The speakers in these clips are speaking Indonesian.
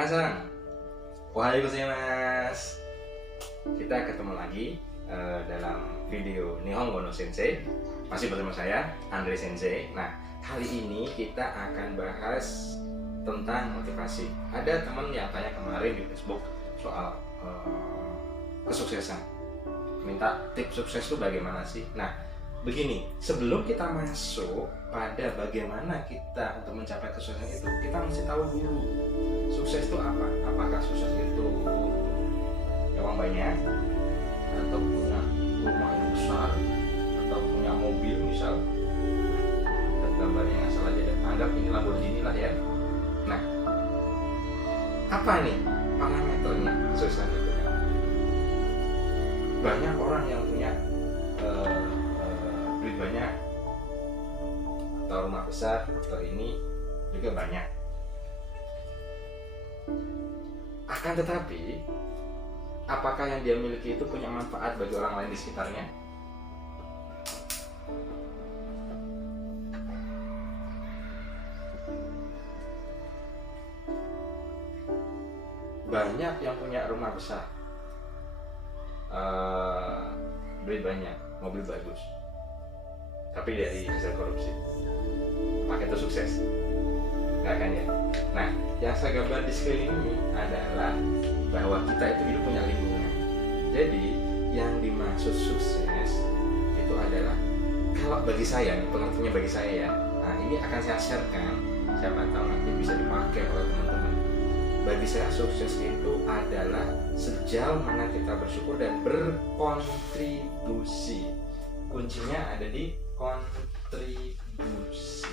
Annyeonghaseyo. Wahai gozaimasu. Kita ketemu lagi dalam video Nihongo no Sensei. Masih bersama saya, Andre Sensei. Nah, kali ini kita akan bahas tentang motivasi. Ada teman yang tanya kemarin di Facebook soal kesuksesan. Minta tips sukses itu bagaimana sih? Nah, begini, sebelum kita masuk pada bagaimana kita untuk mencapai kesuksesan itu, kita mesti tahu dulu sukses itu apa. Apakah sukses itu uang banyak, atau punya rumah yang besar, atau punya mobil misal. Gambarnya yang asal aja, anggap ini Lamborghini lah ya. Nah, apa nih parameternya kesuksesan itu kan? Banyak orang yang punya duit banyak atau rumah besar atau ini juga banyak. Akan tetapi, apakah yang dia miliki itu punya manfaat bagi orang lain di sekitarnya? Banyak yang punya rumah besar, duit banyak, mobil bagus, tapi dari hasil korupsi. Apakah itu sukses? Nggak kan ya? Nah, yang saya gambar di sekeliling ini adalah bahwa kita itu hidup punya lingkungan. Jadi, yang dimaksud sukses itu adalah, kalau bagi saya, pengertiannya bagi saya ya, nah ini akan saya sharekan, siapa tahu nanti bisa dipakai oleh teman-teman. Bagi saya sukses itu adalah sejauh mana kita bersyukur dan berkontribusi. Kuncinya ada di kontribusi.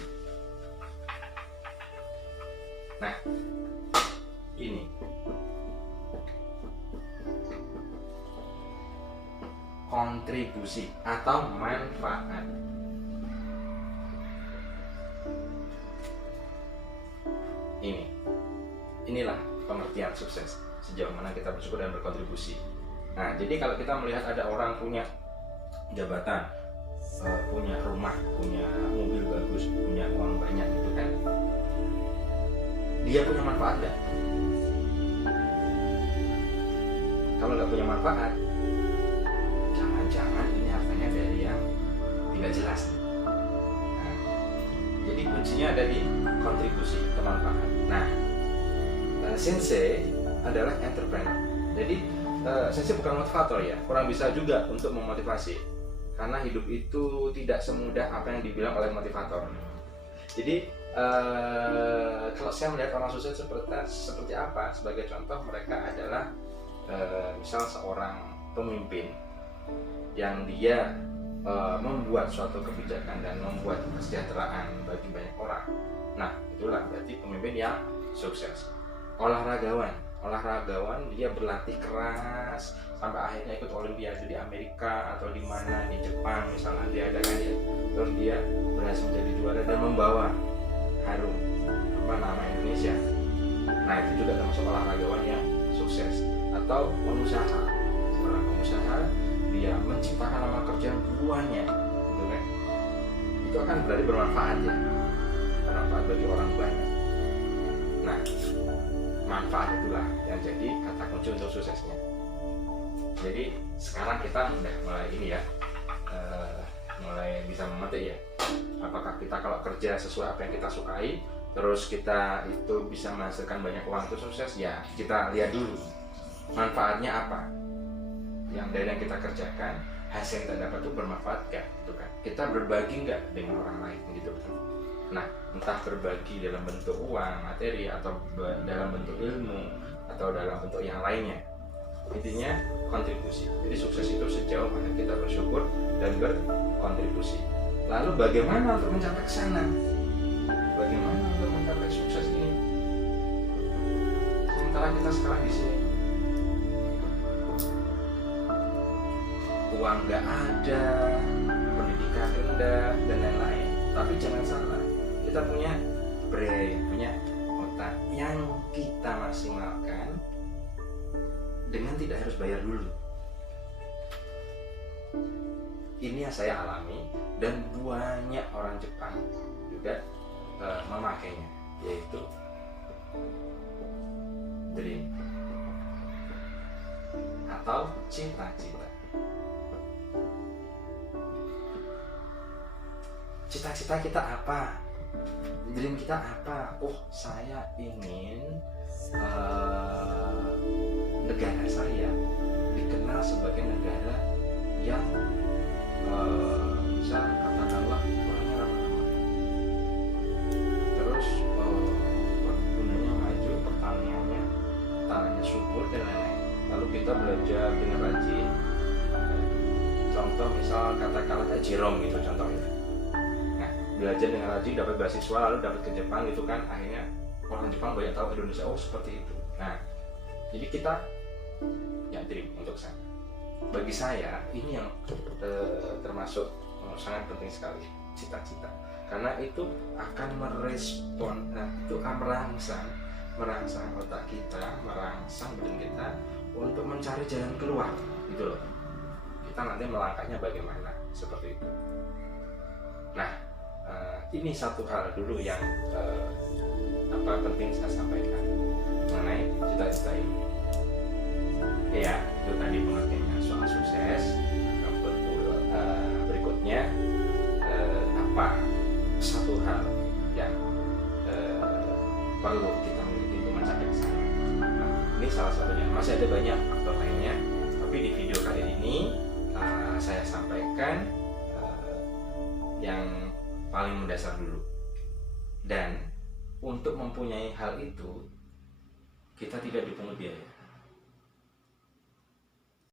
Nah, ini kontribusi atau manfaat. Inilah pengertian sukses, sejauh mana kita bersyukur dan berkontribusi. Nah, jadi kalau kita melihat ada orang punya jabatan, punya rumah, punya mobil bagus, punya uang banyak gitu kan, dia punya manfaat gak? Kalau nggak punya manfaat, jangan-jangan ini hartanya dari yang tidak jelas. Nah, jadi kuncinya ada di kontribusi ke manfaat. Nah, Sensei adalah entrepreneur. Jadi Sensei bukan motivator ya, kurang bisa juga untuk memotivasi, karena hidup itu tidak semudah apa yang dibilang oleh motivator. Jadi kalau saya melihat orang sukses seperti apa, sebagai contoh mereka adalah misal seorang pemimpin yang dia membuat suatu kebijakan dan membuat kesejahteraan bagi banyak orang. Nah, itulah berarti pemimpin yang sukses. Olahragawan dia berlatih keras sampai akhirnya ikut olimpiade di Amerika atau di mana, di Jepang misalnya dia ada kan ya, terus dia berhasil menjadi juara dan membawa harum nama Indonesia. Nah, itu juga termasuk olahragawan yang sukses. Atau pengusaha, seorang pengusaha dia menciptakan lapangan kerja buahnya, gitu kan? Itu akan berarti bermanfaat ya, bermanfaat bagi orang banyak. Nah, manfaat itulah yang jadi kata kunci untuk suksesnya. Jadi sekarang kita udah mulai ini ya, mulai bisa memetik ya, apakah kita kalau kerja sesuai apa yang kita sukai, terus kita itu bisa menghasilkan banyak uang itu sukses ya. Kita lihat dulu manfaatnya apa, yang dari yang kita kerjakan, hasil yang kita dapat itu bermanfaat gak, gitu kan? Kita berbagi nggak dengan orang lain, gitu kan? Nah, entah berbagi dalam bentuk uang, materi, atau dalam bentuk ilmu, atau dalam bentuk yang lainnya. Intinya kontribusi. Jadi sukses itu sejauh mana kita bersyukur dan berkontribusi. Lalu bagaimana untuk mencapai ke sana? Bagaimana untuk mencapai sukses ini? Sementara kita sekarang di sini, uang nggak ada, pendidikan rendah, dan lain-lain. Tapi jangan salah, kita punya brain, punya otak yang kita maksimalkan dengan tidak harus bayar dulu. Ini yang saya alami dan banyak orang Jepang juga memakainya, yaitu dream atau cita-cita. Cita-cita kita apa? Dream kita apa? Oh, saya ingin negara saya dikenal sebagai negara yang bisa katakanlah orangnya ramah-ramah, terus perkebunannya maju, pertaniannya tanahnya subur dan lain-lain. Lalu kita belajar dengan rajin. Contoh misal katakanlah kayak Jerome gitu contohnya. Nah, belajar dengan rajin, dapat beasiswa, lalu dapat ke Jepang gitu kan, akhirnya orang Jepang banyak tahu Indonesia. Oh, seperti itu. Nah, jadi kita ya dream untuk sana. Bagi saya ini yang termasuk sangat penting sekali, cita-cita, karena itu akan merespon, nah itu akan merangsang otak kita, merangsang badan kita untuk mencari jalan keluar gitu loh. Kita nanti melangkahnya bagaimana, seperti itu. Nah, ini satu hal dulu yang penting saya sampaikan mengenai cita-cita ini. Ya, itu tadi pengertiannya soal sukses. Berikutnya satu hal yang perlu kita miliki untuk mencapai ke sana. Nah, ini salah satunya. Masih ada banyak faktor lainnya, tapi di video kali ini saya sampaikan yang paling mendasar dulu. Dan untuk mempunyai hal itu, kita tidak dipungut biaya.